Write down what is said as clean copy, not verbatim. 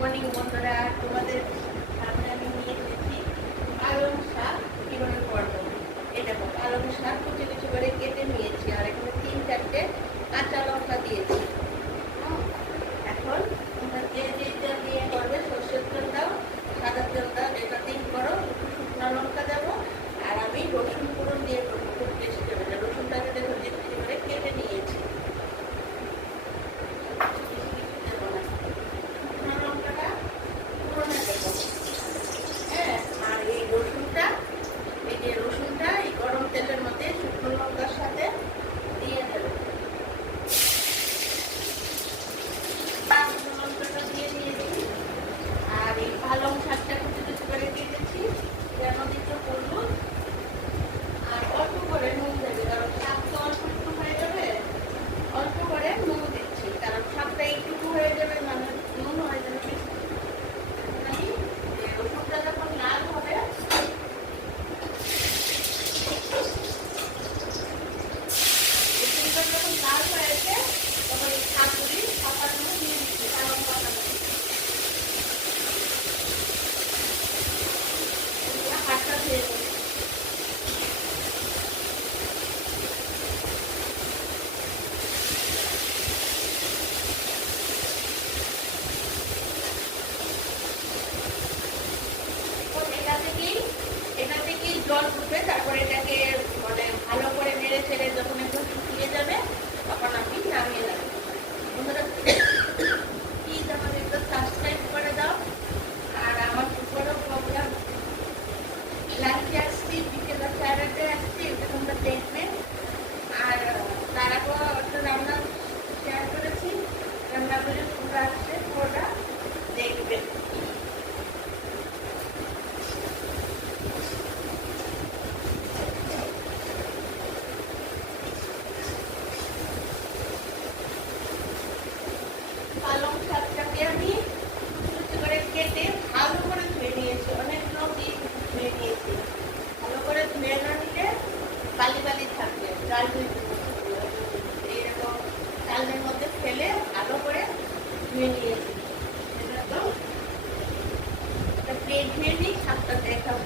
Morning বন্ধুরা, তোমাদের সামনে আমি নিয়ে এসেছি পালং শাক কিভাবে করবো। এই দেখো, পালং শাক কুচি কুচি করে কেটে নিয়েছি, আর এখানে 3-4টে কাঁচা লঙ্কা দিয়েছি। এখন তোমরা যে যেটা দিয়ে করবে, সর্ষের তেল দাও, সাদা তেল দাও, যেটাতেই করো। একটু শুকনো লঙ্কা দেবো, আর আমি রসুন ফোড়ন দিয়ে করবো, খুব টেস্টি হবে। রসুনটাকে দেখো যে কুচি করে কেটে নিয়েছি। আর এই রসুনটা এই গরম তেলের মধ্যে শুকনো লঙ্কার সাথে দিয়ে দেবো। শুকনো লঙ্কাটা দিয়ে দিয়েছি, আর এই পালং শাকটা কুচি কুচি করে কেটেছি, যেন দিতে হলুদ আর অল্প করে নুন দেবে, কারণ শাক তো অল্প একটু হয়ে যাবে। অল্প করে নুন দিচ্ছি, কারণ শাকটা একটু হয়ে যাবে, মানে নুন হয়ে যাবে বেশি। রসুনটা যখন লাল হবে, যখন লাল হয়েছে তখন এই শাকগুলি পাতাগুলো দিয়ে দিচ্ছি, পালং পাতাগুলি। হাতটা ধুয়ে দেবো। এটা থেকেই জল উঠবে, তারপরে এটাকে মানে ভালো করে নেড়ে ছেড়ে যখন একটু শুকিয়ে যাবে, তখন আমি নামিয়ে নেবো। বন্ধুরা, প্লিজ আমাদের একটু সাবস্ক্রাইব করে দাও, আর আমার উপরও প্রোগ্রাম লাঞ্চে আসছি, বিকেলে স্যাটারডে আসছি, এটা তোমরা দেখবে। আর তার আগেও একটা রান্না শেয়ার করেছি, রান্না করে পুরো আসছে, পুরোটা দেখবে। পালং শাকটাকে আমি কুচি করে কেটে ভালো করে ধুয়ে নিয়েছি, অনেক দিয়ে ধুয়ে নিয়েছি। ভালো করে ধুয়ে না নিলে বালি বালি থাকবে, ডাল ধুয়ে এইরকম চালের মধ্যে ফেলে ভালো করে ধুয়ে নিয়েছি। এটা তো প্লেট ধুয়ে নিই, শাকটা দেখাবো।